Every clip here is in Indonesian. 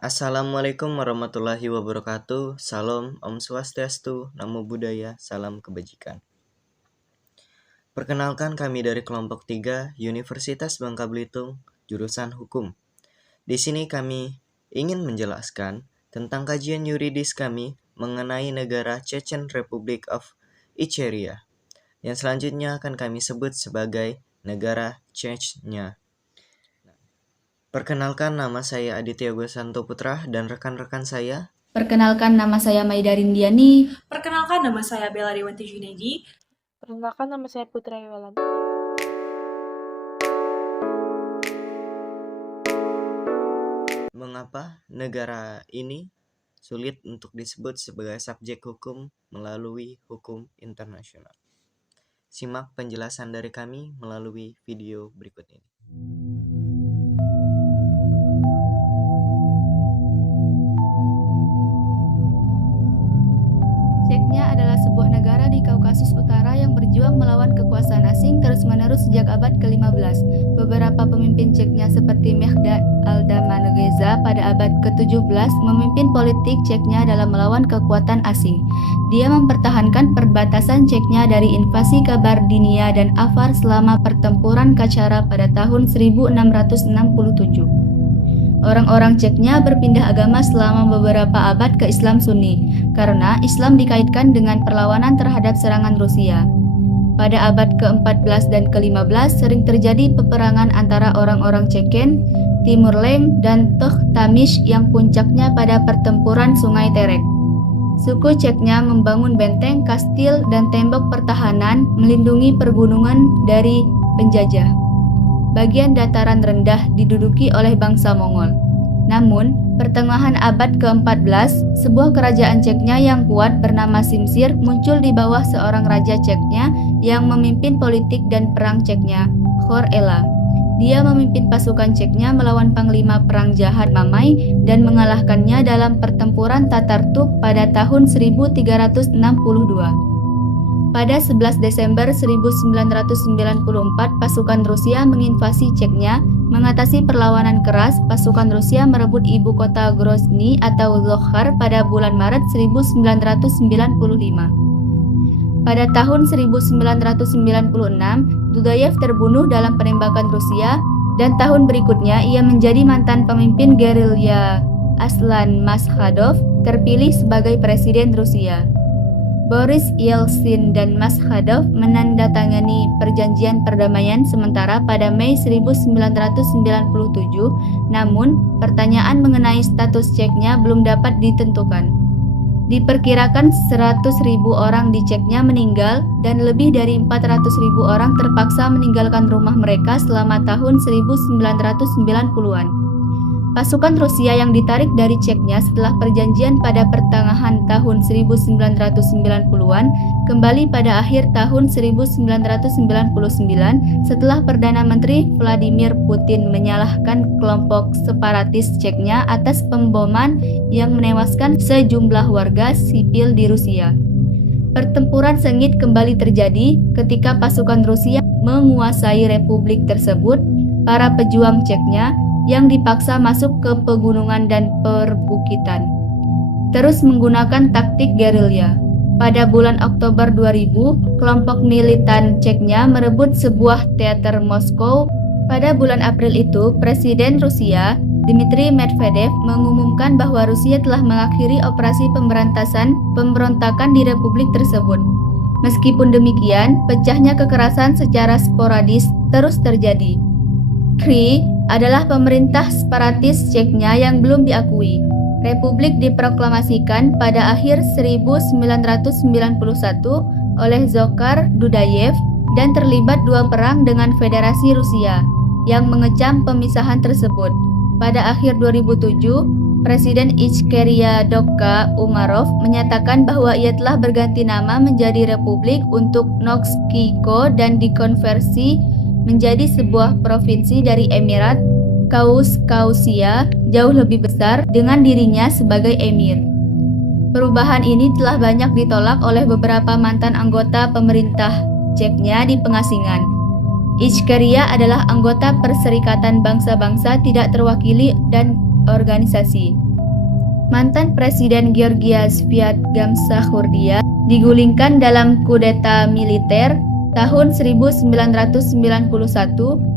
Assalamualaikum warahmatullahi wabarakatuh. Salam, Om Swastiastu, Namo Buddhaya, salam kebajikan. Perkenalkan kami dari kelompok 3 Universitas Bangka Belitung, jurusan Hukum. Di sini kami ingin menjelaskan tentang kajian yuridis kami mengenai negara Chechen Republic of Icheria, yang selanjutnya akan kami sebut sebagai negara Chechnya. Perkenalkan, nama saya Aditya Gosanto Putra dan rekan-rekan saya. Perkenalkan, nama saya Maida Rindiani. Perkenalkan, nama saya Bella Dewanti Junaidi. Perkenalkan, nama saya Putra Yuwalanti. Mengapa negara ini sulit untuk disebut sebagai subjek hukum melalui hukum internasional? Simak penjelasan dari kami melalui video berikut ini. Chechnya adalah sebuah negara di Kaukasus Utara yang berjuang melawan kekuasaan asing terus-menerus sejak abad ke-15. Beberapa pemimpin Chechnya seperti Mehmed Aldamanegeza pada abad ke-17 memimpin politik Chechnya dalam melawan kekuatan asing. Dia mempertahankan perbatasan Chechnya dari invasi Kabardinia dan Avar selama pertempuran Kachara pada tahun 1667. Orang-orang Chechnya berpindah agama selama beberapa abad ke Islam Sunni, karena Islam dikaitkan dengan perlawanan terhadap serangan Rusia. Pada abad ke-14 dan ke-15 sering terjadi peperangan antara orang-orang Chechen, Timur Leng, dan Tohtamish yang puncaknya pada pertempuran Sungai Terek. Suku Chechnya membangun benteng, kastil, dan tembok pertahanan melindungi pergunungan dari penjajah. Bagian dataran rendah diduduki oleh bangsa Mongol. Namun, pertengahan abad ke-14, sebuah kerajaan Chechnya yang kuat bernama Simsir muncul di bawah seorang raja Chechnya yang memimpin politik dan perang Chechnya, Khor Ela. Dia memimpin pasukan Chechnya melawan panglima perang jahat Mamai dan mengalahkannya dalam pertempuran Tatartub pada tahun 1362. Pada 11 Desember 1994, pasukan Rusia menginvasi Chechnya. Mengatasi perlawanan keras, pasukan Rusia merebut ibu kota Grozny atau Dzhokhar pada bulan Maret 1995. Pada tahun 1996, Dudayev terbunuh dalam penembakan Rusia, dan tahun berikutnya ia menjadi mantan pemimpin gerilya Aslan Maskhadov terpilih sebagai presiden Rusia. Boris Yeltsin dan Maskhadov menandatangani perjanjian perdamaian sementara pada Mei 1997, namun pertanyaan mengenai status Chechnya belum dapat ditentukan. Diperkirakan 100.000 orang di Chechnya meninggal dan lebih dari 400.000 orang terpaksa meninggalkan rumah mereka selama tahun 1990-an. Pasukan Rusia yang ditarik dari Chechnya setelah perjanjian pada pertengahan tahun 1990-an kembali pada akhir tahun 1999 setelah Perdana Menteri Vladimir Putin menyalahkan kelompok separatis Chechnya atas pemboman yang menewaskan sejumlah warga sipil di Rusia. Pertempuran sengit kembali terjadi ketika pasukan Rusia menguasai republik tersebut. Para pejuang Chechnya yang dipaksa masuk ke pegunungan dan perbukitan terus menggunakan taktik gerilya. Pada bulan Oktober 2000, kelompok militan Chechnya merebut sebuah teater Moskow. Pada bulan April itu, Presiden Rusia Dmitry Medvedev mengumumkan bahwa Rusia telah mengakhiri operasi pemberantasan pemberontakan di republik tersebut. Meskipun demikian, pecahnya kekerasan secara sporadis terus terjadi. KRI adalah pemerintah separatis Chechnya yang belum diakui. Republik diproklamasikan pada akhir 1991 oleh Dzhokhar Dudayev dan terlibat dua perang dengan Federasi Rusia yang mengecam pemisahan tersebut. Pada akhir 2007, Presiden Ichkeria Dokka Umarov menyatakan bahwa ia telah berganti nama menjadi Republik untuk Nokskiko dan dikonversi menjadi sebuah provinsi dari Emirat Kaukasia jauh lebih besar dengan dirinya sebagai emir. Perubahan ini telah banyak ditolak oleh beberapa mantan anggota pemerintah Chechnya di pengasingan. Ichkeria adalah anggota Perserikatan Bangsa-Bangsa Tidak Terwakili dan organisasi mantan Presiden Georgia Sviat Gamsahurdia digulingkan dalam kudeta militer tahun 1991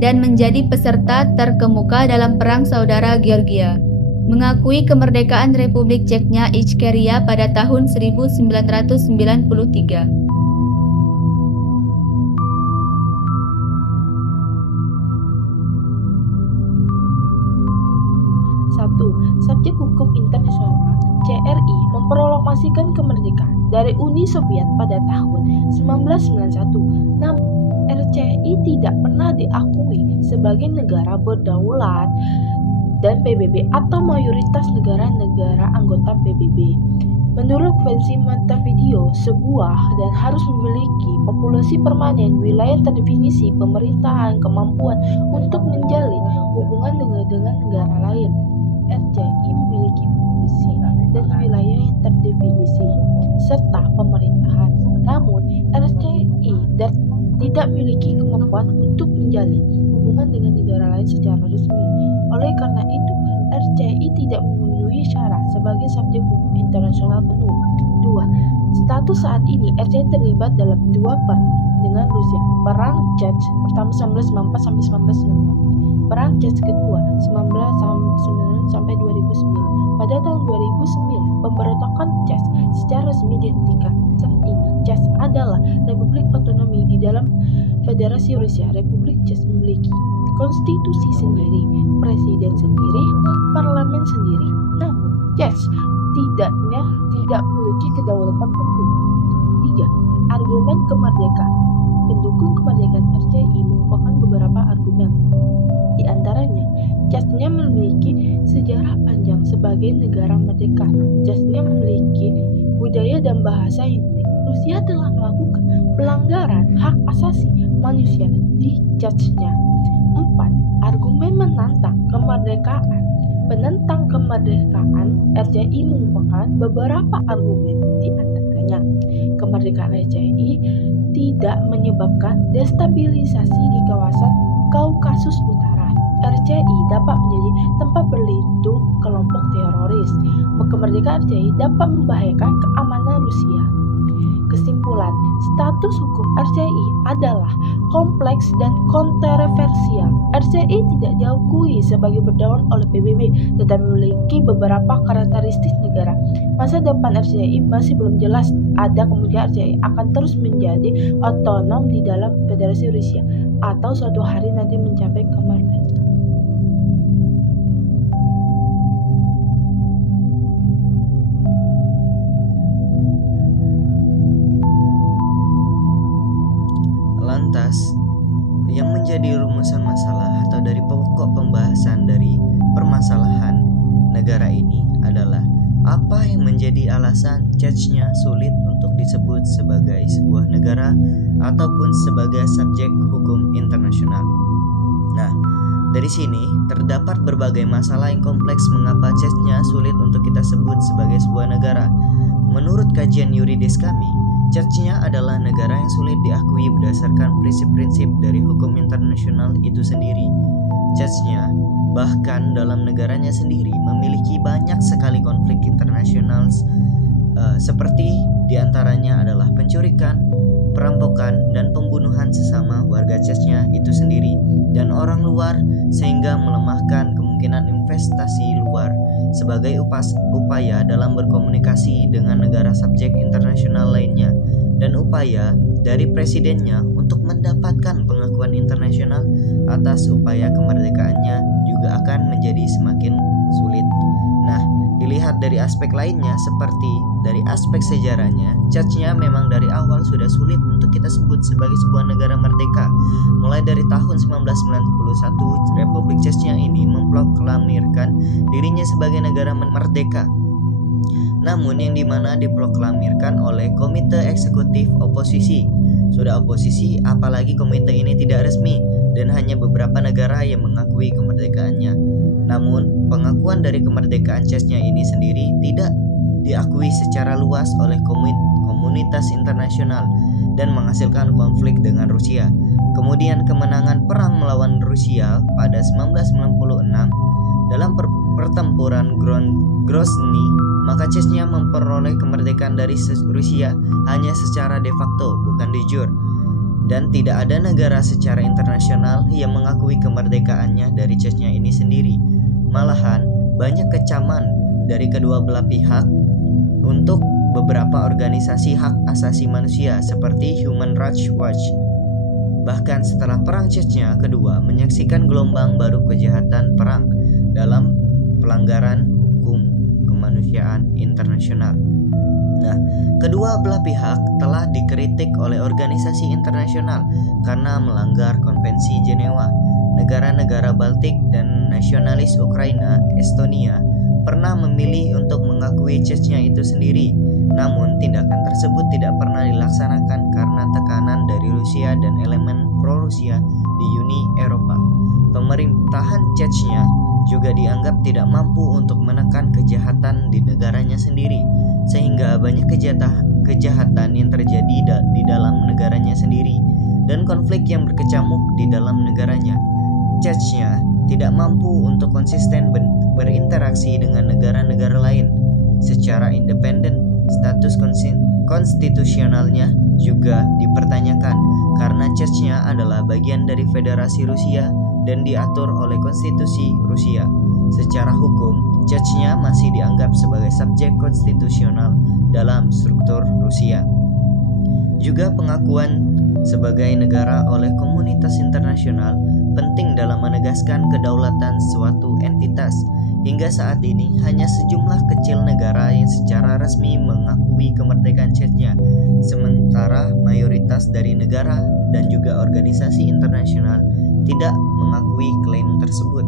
dan menjadi peserta terkemuka dalam Perang Saudara Georgia. Mengakui kemerdekaan Republik Ceknya Ichkeria pada tahun 1993. Subjek Hukum Internasional CRI memproklamasikan kemerdekaan dari Uni Soviet pada tahun 1991. Namun, RCI tidak pernah diakui sebagai negara berdaulat dan PBB atau mayoritas negara-negara anggota PBB. Menurut Konvensi Montevideo, sebuah dan harus memiliki populasi permanen, wilayah terdefinisi, pemerintahan, kemampuan untuk menjalin hubungan dengan negara lain. RCI memiliki populasi dan wilayah yang terdefinisi serta pemerintahan. Namun, RCI tidak memiliki kemampuan untuk menjalin hubungan dengan negara lain secara resmi. Oleh karena itu, RCI tidak memenuhi syarat sebagai subjek hukum internasional penuh. 2. Status saat ini RCI terlibat dalam 2 perang dengan Rusia. Perang Chechnya pertama 1994 sampai 1996. Perang Chechnya kedua 1999 sampai 2009. Pada tahun 2009, pemberontakan Chechnya secara resmi dihentikan. Saat ini, Chechnya adalah Republik Otonomi di dalam Federasi Rusia. Republik Chechnya memiliki konstitusi sendiri, presiden sendiri, parlemen sendiri. Namun, Chechnya tidak memiliki kedaulatan penuh. 3. Argumen kemerdekaan. Pendukung kemerdekaan RCI merupakan beberapa argumen. Di antaranya, Chechnya memiliki sejarah panjang sebagai negara merdeka. Chechnya memiliki budaya dan bahasa yang unik. Rusia telah melakukan pelanggaran hak asasi manusia di Chechnya. 4. Argumen menantang kemerdekaan. Penentang kemerdekaan RCI merupakan beberapa argumen, di antaranya kemerdekaan RCI tidak menyebabkan destabilisasi di kawasan Kaukasus Utara. RCI dapat menjadi tempat berlindung kelompok teroris. Kemerdekaan RCI dapat membahayakan keamanan Rusia. Kesimpulan, status hukum RCI adalah kompleks dan kontroversial. RCI tidak diakui sebagai berdaulat oleh PBB, tetapi memiliki beberapa karakteristik negara. Masa depan RCI masih belum jelas. Ada kemungkinan RCI akan terus menjadi otonom di dalam Federasi Rusia atau suatu hari nanti mencapai kemerdekaan. Lantas, yang menjadi rumusan masalah atau dari pokok pembahasan dari permasalahan negara ini adalah apa yang menjadi alasan Chechnya sulit untuk disebut sebagai sebuah negara ataupun sebagai subjek hukum internasional. Nah, dari sini terdapat berbagai masalah yang kompleks mengapa Chechnya sulit untuk kita sebut sebagai sebuah negara. Menurut kajian yuridis kami, Chechnya adalah negara yang sulit diakui berdasarkan prinsip-prinsip dari hukum internasional itu sendiri. Chechnya bahkan dalam negaranya sendiri memiliki banyak sekali konflik internasional seperti diantaranya adalah pencurikan, perampokan, dan pembunuhan sesama warga Chechnya itu sendiri dan orang luar sehingga melemahkan kemungkinan investasi luar sebagai upaya dalam berkomunikasi dengan negara subjek internasional lainnya dan upaya dari presidennya untuk mendapatkan pengakuan internasional atas upaya kemerdekaannya juga akan menjadi semakin sulit. Nah, dilihat dari aspek lainnya seperti dari aspek sejarahnya, Chechnya memang dari awal sudah sulit untuk kita sebut sebagai sebuah negara merdeka. Mulai dari tahun 1991, Republik Chechnya ini memproklamirkan dirinya sebagai negara merdeka. Namun yang dimana diproklamirkan oleh Komite Eksekutif Oposisi. Sudah oposisi, apalagi komite ini tidak resmi dan hanya beberapa negara yang mengakui kemerdekaannya. Namun, pengakuan dari kemerdekaan Chechnya ini sendiri tidak diakui secara luas oleh komunitas internasional dan menghasilkan konflik dengan Rusia. Kemudian kemenangan perang melawan Rusia pada 1996 Dalam pertempuran Grozny, maka Chechnya memperoleh kemerdekaan dari Rusia hanya secara de facto, bukan de jure. Dan tidak ada negara secara internasional yang mengakui kemerdekaannya dari Chechnya ini sendiri. Malahan, banyak kecaman dari kedua belah pihak untuk beberapa organisasi hak asasi manusia seperti Human Rights Watch. Bahkan setelah Perang Chechnya kedua menyaksikan gelombang baru kejahatan perang dalam pelanggaran hukum kemanusiaan internasional. Nah, kedua belah pihak telah dikritik oleh organisasi internasional karena melanggar Konvensi Jenewa. Negara-negara Baltik dan nasionalis Ukraina, Estonia pernah memilih untuk mengakui Chechnya itu sendiri. Namun, tindakan tersebut tidak pernah dilaksanakan karena tekanan dari Rusia dan elemen pro-Rusia di Uni Eropa. Pemerintahan Chechnya juga dianggap tidak mampu untuk menekan kejahatan di negaranya sendiri, sehingga banyak kejahatan yang terjadi di dalam negaranya sendiri dan konflik yang berkecamuk di dalam negaranya. Chechnya tidak mampu untuk konsisten berinteraksi dengan negara-negara lain secara independen. Status konstitusionalnya juga dipertanyakan karena Chechnya adalah bagian dari Federasi Rusia dan diatur oleh konstitusi Rusia. Secara hukum, Chechnya masih dianggap sebagai subjek konstitusional dalam struktur Rusia. Juga pengakuan sebagai negara oleh komunitas internasional penting dalam menegaskan kedaulatan suatu entitas. Hingga saat ini hanya sejumlah kecil negara yang secara resmi mengakui kemerdekaan Chechnya, sementara mayoritas dari negara dan juga organisasi internasional tidak mengakui klaim tersebut.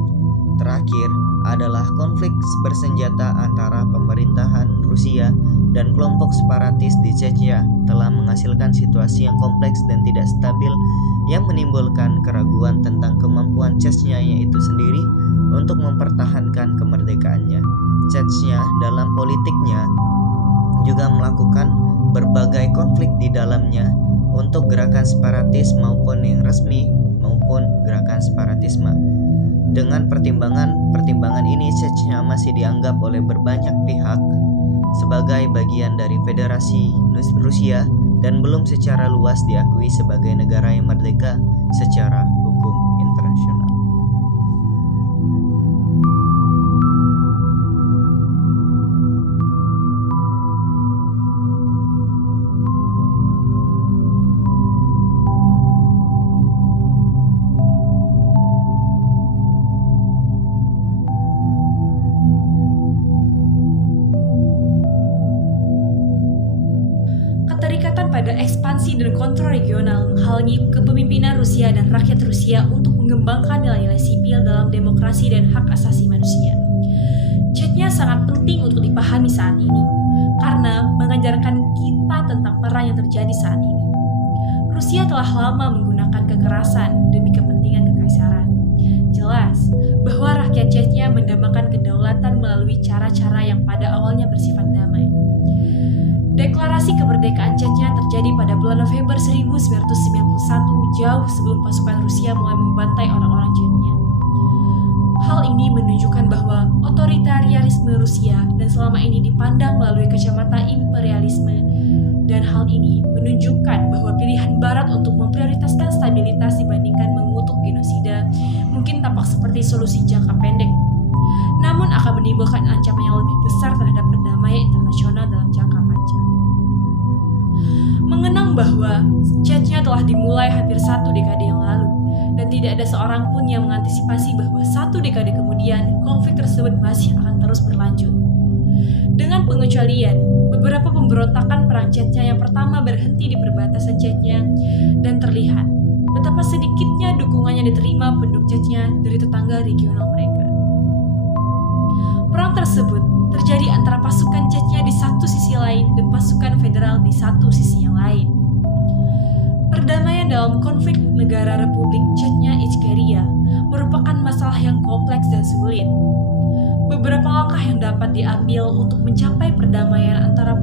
Terakhir adalah konflik bersenjata antara pemerintahan Rusia dan kelompok separatis di Chechnya telah menghasilkan situasi yang kompleks dan tidak stabil yang menimbulkan keraguan tentang kemampuan Chechnya itu sendiri untuk mempertahankan kemerdekaannya. Chechnya dalam politiknya juga melakukan berbagai konflik di dalamnya untuk gerakan separatis maupun yang resmi maupun gerakan separatisme. Dengan pertimbangan ini, Chechnya masih dianggap oleh berbanyak pihak sebagai bagian dari Federasi Rusia dan belum secara luas diakui sebagai negara yang merdeka secara hukum internasional. Keterikatan pada ekspansi dan kontrol regional menghalangi kepemimpinan Rusia dan rakyat Rusia untuk mengembangkan nilai-nilai sipil dalam demokrasi dan hak asasi manusia. Chechnya sangat penting untuk dipahami saat ini, karena mengajarkan kita tentang perang yang terjadi saat ini. Rusia telah lama menggunakan kekerasan demi kepentingan kekaisaran. Jelas bahwa rakyat Chechnya mendambakan kedaulatan melalui cara-cara yang pada awalnya bersifat damai. Deklarasi kemerdekaan Chechnya terjadi pada bulan November 1991, jauh sebelum pasukan Rusia mulai membantai orang-orang Chechnya. Hal ini menunjukkan bahwa otoritarianisme Rusia dan selama ini dipandang melalui kacamata imperialisme, dan hal ini menunjukkan bahwa pilihan Barat untuk memprioritaskan stabilitas dibandingkan mengutuk genosida mungkin tampak seperti solusi jangka pendek, namun akan menimbulkan ancaman yang lebih besar terhadap perdamaian internasional dalam jangka panjang. Mengenang bahwa Chechnya telah dimulai hampir 1 dekade yang lalu, dan tidak ada seorang pun yang mengantisipasi bahwa 1 dekade kemudian konflik tersebut masih akan terus berlanjut. Dengan pengecualian, beberapa pemberontakan perang Chechnya yang pertama berhenti di perbatasan Chechnya, dan terlihat betapa sedikitnya dukungan yang diterima penduduk Chechnya dari tetangga regional mereka. Perang tersebut terjadi antara pasukan Chechnya di satu sisi lain dan pasukan federal di satu sisi yang lain. Perdamaian dalam konflik negara Republik Chechnya Ichkeria merupakan masalah yang kompleks dan sulit. Beberapa langkah yang dapat diambil untuk mencapai perdamaian antara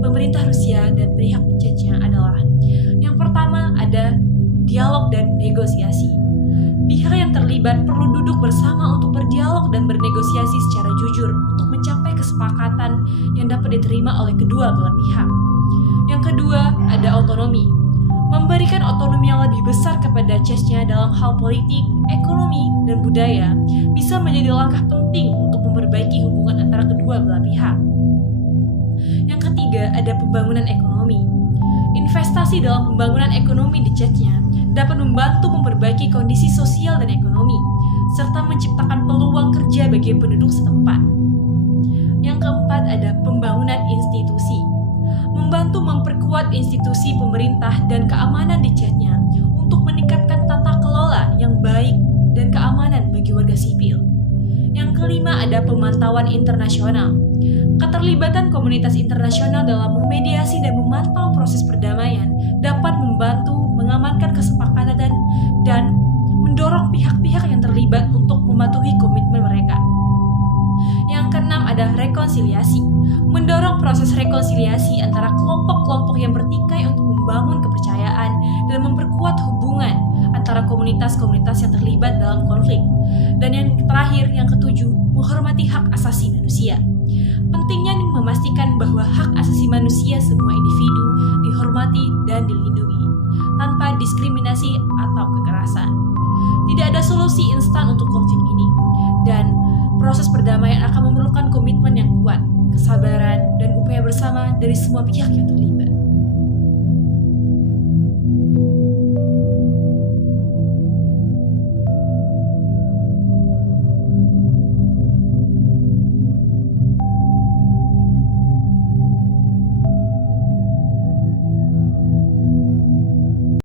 pemerintah Rusia dan pihak Chechnya adalah: yang pertama ada dialog dan negosiasi. Pihak yang terlibat perlu duduk bersama untuk berdialog dan bernegosiasi secara jujur untuk mencapai kesepakatan yang dapat diterima oleh kedua belah pihak. Yang kedua, ada otonomi. Memberikan otonomi yang lebih besar kepada Chechnya dalam hal politik, ekonomi, dan budaya bisa menjadi langkah penting untuk memperbaiki hubungan antara kedua belah pihak. Yang ketiga, ada pembangunan ekonomi. Investasi dalam pembangunan ekonomi di Chechnya dapat membantu memperbaiki kondisi sosial dan ekonomi, serta menciptakan peluang kerja bagi penduduk setempat. Yang keempat, ada pembangunan institusi. Membantu memperkuat institusi pemerintah dan keamanan di Chechnya untuk meningkatkan tata kelola yang baik dan keamanan bagi warga sipil. Yang kelima, ada pemantauan internasional. Keterlibatan komunitas internasional dalam memediasi dan memantau proses perdamaian dapat membantu mengamankan kesepakatan dan mendorong pihak-pihak yang terlibat untuk mematuhi komitmen mereka. Yang keenam, ada rekonsiliasi. Mendorong proses rekonsiliasi antara kelompok-kelompok yang bertikai untuk membangun kepercayaan dan memperkuat hubungan antara komunitas-komunitas yang terlibat dalam konflik. Dan yang terakhir, yang ketujuh, menghormati hak asasi manusia. Pentingnya memastikan bahwa hak asasi manusia semua individu dihormati dan dilindungi, tanpa diskriminasi atau kekerasan. Tidak ada solusi instan untuk konflik ini, dan proses perdamaian akan memerlukan komitmen yang kuat, kesabaran, dan upaya bersama dari semua pihak yang terlibat.